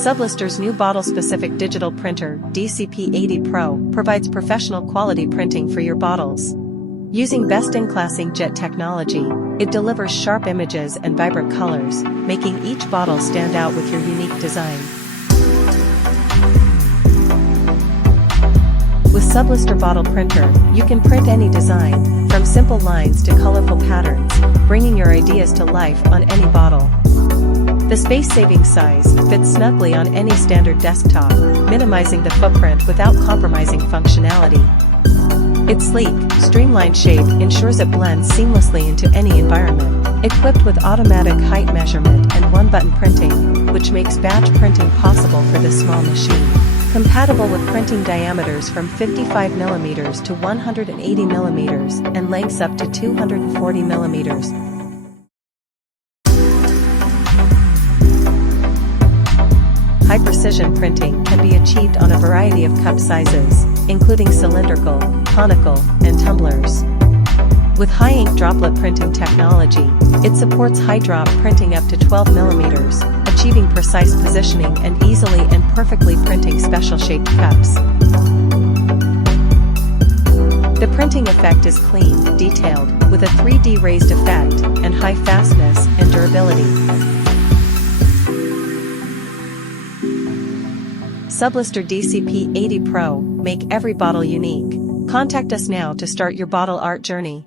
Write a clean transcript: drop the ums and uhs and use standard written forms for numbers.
Sublistar's new bottle-specific digital printer, DCP-80Pro, provides professional quality printing for your bottles. Using best-in-class inkjet technology, it delivers sharp images and vibrant colors, making each bottle stand out with your unique design. With Sublistar Bottle Printer, you can print any design, from simple lines to colorful patterns, bringing your ideas to life on any bottle. The space-saving size fits snugly on any standard desktop, minimizing the footprint without compromising functionality. Its sleek, streamlined shape ensures it blends seamlessly into any environment, equipped with automatic height measurement and one-button printing, which makes batch printing possible for this small machine. Compatible with printing diameters from 55mm to 180mm and lengths up to 240mm. High-precision printing can be achieved on a variety of cup sizes, including cylindrical, conical, and tumblers. With high ink droplet printing technology, it supports high drop printing up to 12mm, achieving precise positioning and easily and perfectly printing special-shaped cups. The printing effect is clean, detailed, with a 3D raised effect, and high fastness and durability. Sublistar DCP-80Pro, make every bottle unique. Contact us now to start your bottle art journey.